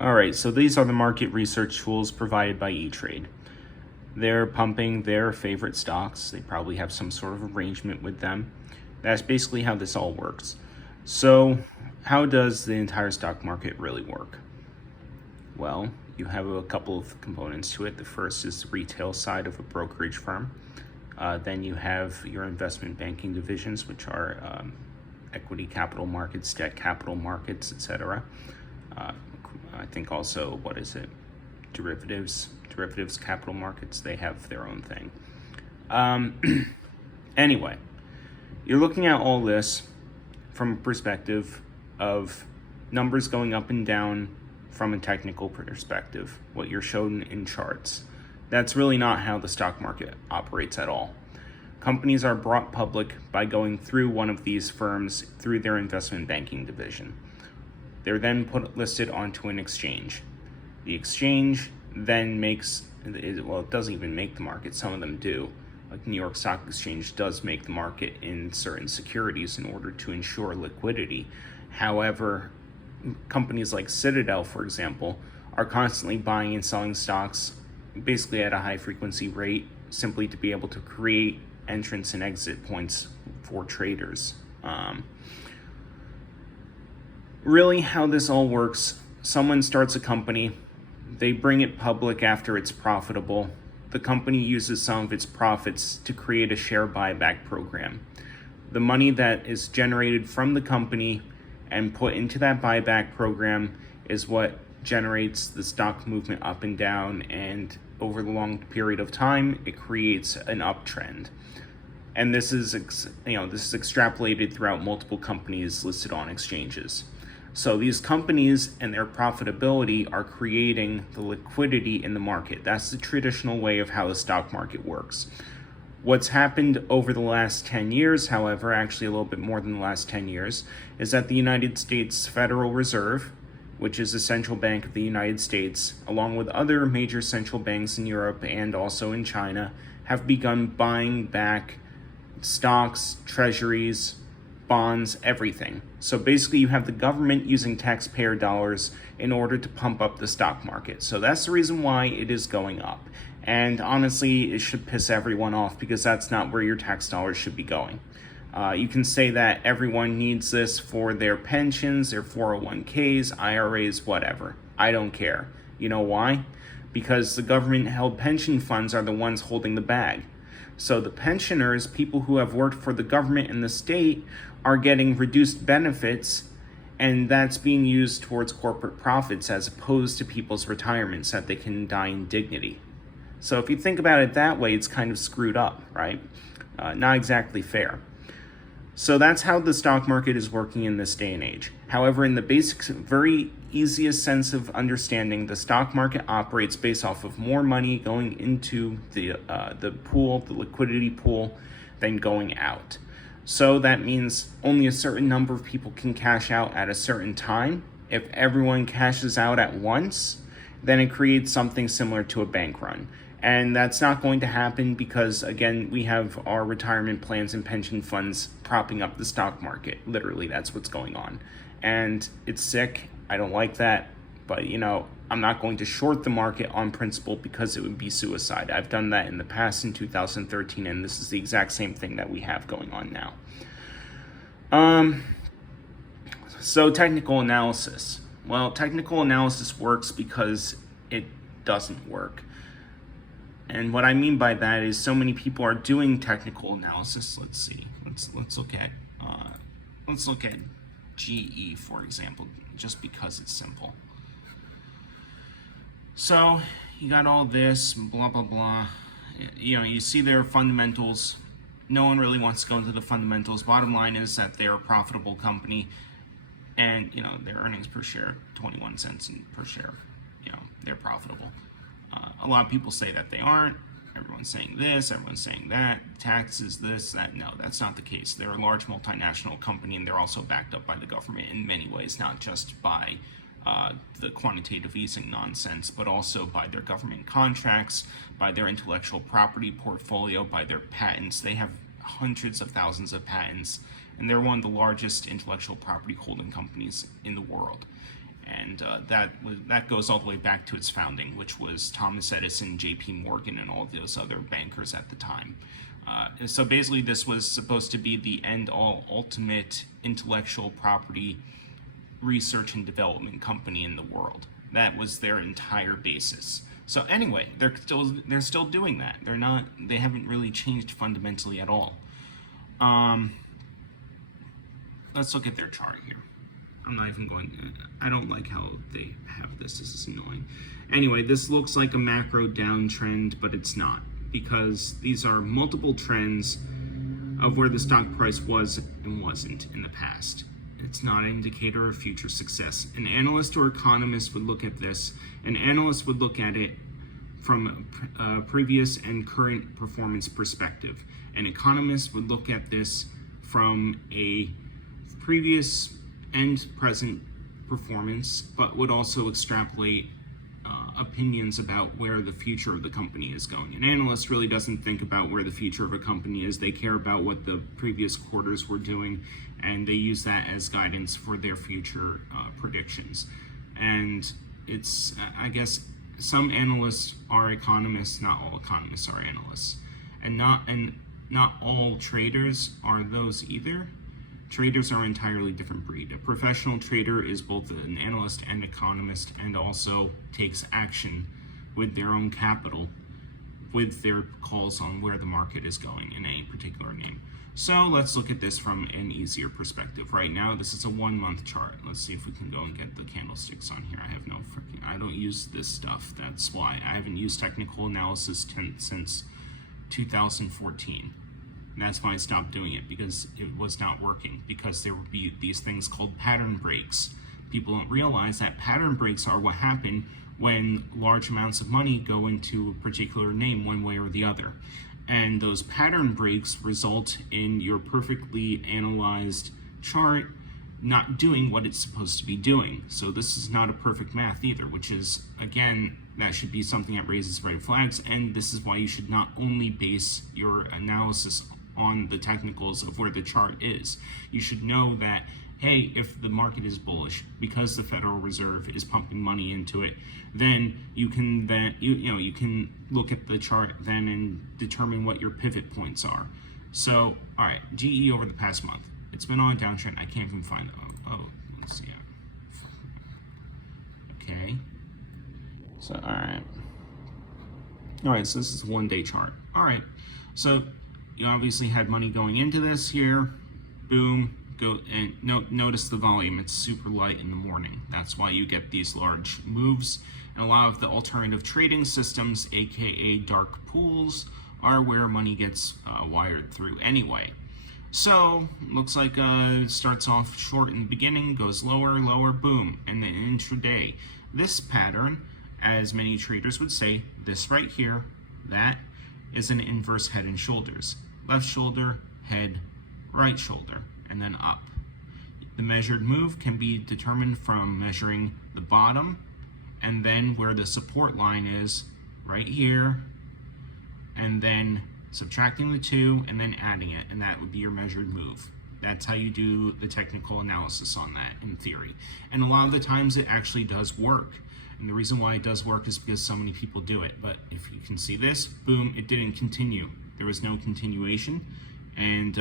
All right, so these are the market research tools provided by E-Trade. They're pumping their favorite stocks. They probably have some sort of arrangement with them. That's basically how this all works. So how does the entire stock market really work? Well, you have a couple of components to it. The first is the retail side of a brokerage firm. Then you have your investment banking divisions, which are equity capital markets, debt capital markets, etc. I think also, derivatives capital markets, they have their own thing. Anyway, you're looking at all this from a perspective of numbers going up and down from a technical perspective, what you're shown in charts. That's really not how the stock market operates at all. Companies are brought public by going through one of these firms through their investment banking division. They're then listed onto an exchange. The exchange then it doesn't even make the market. Some of them do. Like New York Stock Exchange does make the market in certain securities in order to ensure liquidity. However, companies like Citadel, for example, are constantly buying and selling stocks basically at a high frequency rate, simply to be able to create entrance and exit points for traders. Really, how this all works, someone starts a company, they bring it public after it's profitable. The company uses some of its profits to create a share buyback program. The money that is generated from the company and put into that buyback program is what generates the stock movement up and down, and over the long period of time, it creates an uptrend. And this is extrapolated throughout multiple companies listed on exchanges. So these companies and their profitability are creating the liquidity in the market. That's the traditional way of how the stock market works. What's happened over the last 10 years, however, actually a little bit more than the last 10 years, is that the United States Federal Reserve, which is the central bank of the United States, along with other major central banks in Europe and also in China, have begun buying back stocks, treasuries, bonds, everything. So basically you have the government using taxpayer dollars in order to pump up the stock market. So that's the reason why it is going up. And honestly, it should piss everyone off, because that's not where your tax dollars should be going. You can say that everyone needs this for their pensions, their 401ks, IRAs, whatever. I don't care. You know why? Because the government-held pension funds are the ones holding the bag. So the pensioners, people who have worked for the government and the state, are getting reduced benefits, and that's being used towards corporate profits as opposed to people's retirements, that they can die in dignity. So if you think about it that way, it's kind of screwed up, right? Not exactly fair. So that's how the stock market is working in this day and age. However, in the basic, very easiest sense of understanding, the stock market operates based off of more money going into the pool, the liquidity pool, than going out. So that means only a certain number of people can cash out at a certain time. If everyone cashes out at once, then it creates something similar to a bank run. And that's not going to happen because, again, we have our retirement plans and pension funds propping up the stock market. Literally, that's what's going on. And it's sick. I don't like that. But, I'm not going to short the market on principle, because it would be suicide. I've done that in the past in 2013, and this is the exact same thing that we have going on now. So technical analysis. Well, technical analysis works because it doesn't work. And what I mean by that is so many people are doing technical analysis. Let's see. Let's look at GE, for example, just because it's simple. So you got all this blah blah blah. You see their fundamentals. No one really wants to go into the fundamentals. Bottom line is that they're a profitable company, and their earnings per share 21 cents per share. They're profitable. A lot of people say that they aren't. Everyone's saying this, everyone's saying that, taxes, this, that. No, that's not the case. They're a large multinational company, and they're also backed up by the government in many ways, not just by the quantitative easing nonsense, but also by their government contracts, by their intellectual property portfolio, by their patents. They have hundreds of thousands of patents, and they're one of the largest intellectual property holding companies in the world. And that goes all the way back to its founding, which was Thomas Edison, J.P. Morgan, and all those other bankers at the time. So basically, this was supposed to be the end-all, ultimate intellectual property research and development company in the world. That was their entire basis. So anyway, they're still doing that. They haven't really changed fundamentally at all. Let's look at their chart here. I'm not even going, I don't like how they have this. This is annoying. Anyway, this looks like a macro downtrend, but it's not, because these are multiple trends of where the stock price was and wasn't in the past. It's not an indicator of future success. An analyst or economist would look at this. An analyst would look at it from a previous and current performance perspective. An economist would look at this from a previous and present performance, but would also extrapolate opinions about where the future of the company is going. An analyst really doesn't think about where the future of a company is. They care about what the previous quarters were doing, and they use that as guidance for their future predictions. And it's, I guess, some analysts are economists, not all economists are analysts. And not all traders are those either. Traders are an entirely different breed. A professional trader is both an analyst and economist, and also takes action with their own capital with their calls on where the market is going in any particular name. So let's look at this from an easier perspective. Right now, this is a 1 month chart. Let's see if we can go and get the candlesticks on here. I don't use this stuff. That's why I haven't used technical analysis since 2014. And that's why I stopped doing it, because it was not working, because there would be these things called pattern breaks. People don't realize that pattern breaks are what happen when large amounts of money go into a particular name one way or the other. And those pattern breaks result in your perfectly analyzed chart not doing what it's supposed to be doing. So this is not a perfect math either, which is, again, that should be something that raises red flags. And this is why you should not only base your analysis on the technicals of where the chart is. You should know that, hey, if the market is bullish because the Federal Reserve is pumping money into it, then you can you can look at the chart then and determine what your pivot points are. So, all right, GE over the past month, it's been on a downtrend. I can't even find let's see. Okay. So, all right. So this is a 1 day chart. All right. So you obviously had money going into this here. Boom. Go and notice the volume. It's super light in the morning. That's why you get these large moves. And a lot of the alternative trading systems, aka dark pools, are where money gets wired through anyway. So looks like it starts off short in the beginning, goes lower, lower, boom, and then intraday. This pattern, as many traders would say, this right here, that is an inverse head and shoulders. Left shoulder, head, right shoulder, and then up. The measured move can be determined from measuring the bottom and then where the support line is, right here, and then subtracting the two and then adding it, and that would be your measured move. That's how you do the technical analysis on that in theory. And a lot of the times it actually does work. And the reason why it does work is because so many people do it. But if you can see this, boom, it didn't continue. There was no continuation. And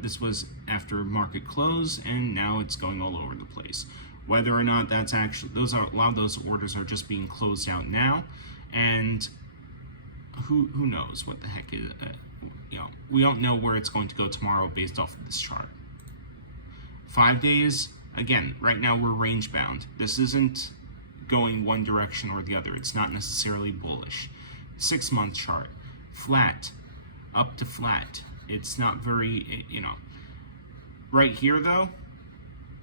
this was after market close, and now it's going all over the place. Whether or not that's actually, a lot of those orders are just being closed out now. And who knows what the heck is, we don't know where it's going to go tomorrow based off of this chart. 5 days, again, right now we're range bound. This isn't going one direction or the other. It's not necessarily bullish. 6 month chart, flat, up to flat. It's not very, right here though,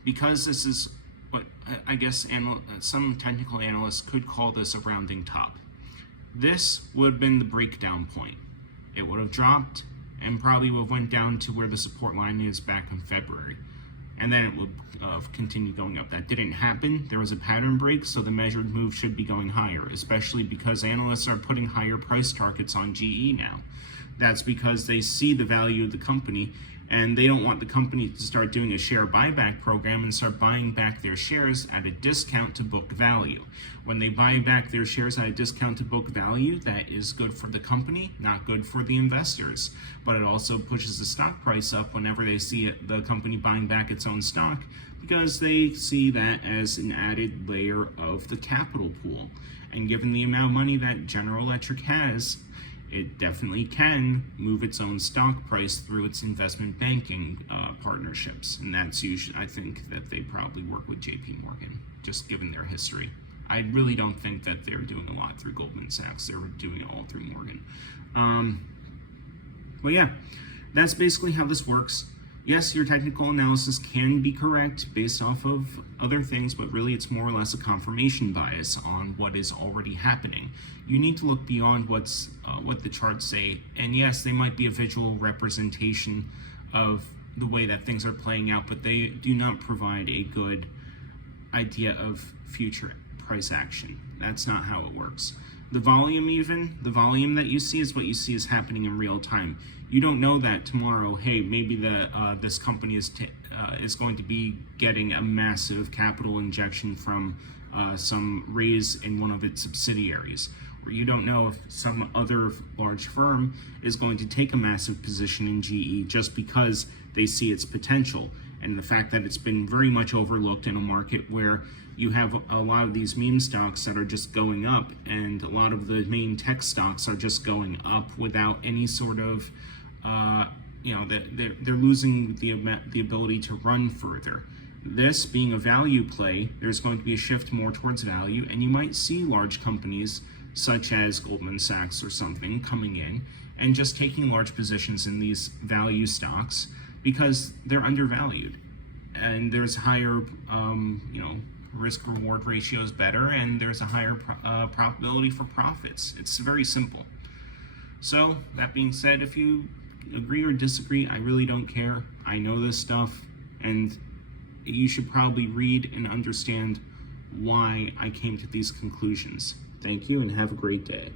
because this is what I guess some technical analysts could call this a rounding top. This would have been the breakdown point. It would have dropped and probably would have went down to where the support line is back in February. And then it would continue going up. That didn't happen. There was a pattern break, so the measured move should be going higher, especially because analysts are putting higher price targets on GE now. That's because they see the value of the company And they don't want the company to start doing a share buyback program and start buying back their shares at a discount to book value. When they buy back their shares at a discount to book value, that is good for the company, not good for the investors. But it also pushes the stock price up whenever they see the company buying back its own stock, because they see that as an added layer of the capital pool. And given the amount of money that General Electric has, it definitely can move its own stock price through its investment banking partnerships. And that's usually, I think that they probably work with JP Morgan, just given their history. I really don't think that they're doing a lot through Goldman Sachs. They're doing it all through Morgan. But yeah, that's basically how this works. Yes, your technical analysis can be correct based off of other things, but really it's more or less a confirmation bias on what is already happening. You need to look beyond what the charts say, and yes, they might be a visual representation of the way that things are playing out, but they do not provide a good idea of future price action. That's not how it works. The volume that you see is what you see is happening in real time. You don't know that tomorrow, hey, maybe this company is going to be getting a massive capital injection from some raise in one of its subsidiaries. Or you don't know if some other large firm is going to take a massive position in GE just because they see its potential. And the fact that it's been very much overlooked in a market where you have a lot of these meme stocks that are just going up, and a lot of the main tech stocks are just going up without any sort of, they're losing the ability to run further. This being a value play, there's going to be a shift more towards value, and you might see large companies such as Goldman Sachs or something coming in and just taking large positions in these value stocks because they're undervalued, and there's higher, risk-reward ratios better, and there's a higher probability for profits. It's very simple. So, that being said, if you agree or disagree, I really don't care. I know this stuff, and you should probably read and understand why I came to these conclusions. Thank you, and have a great day.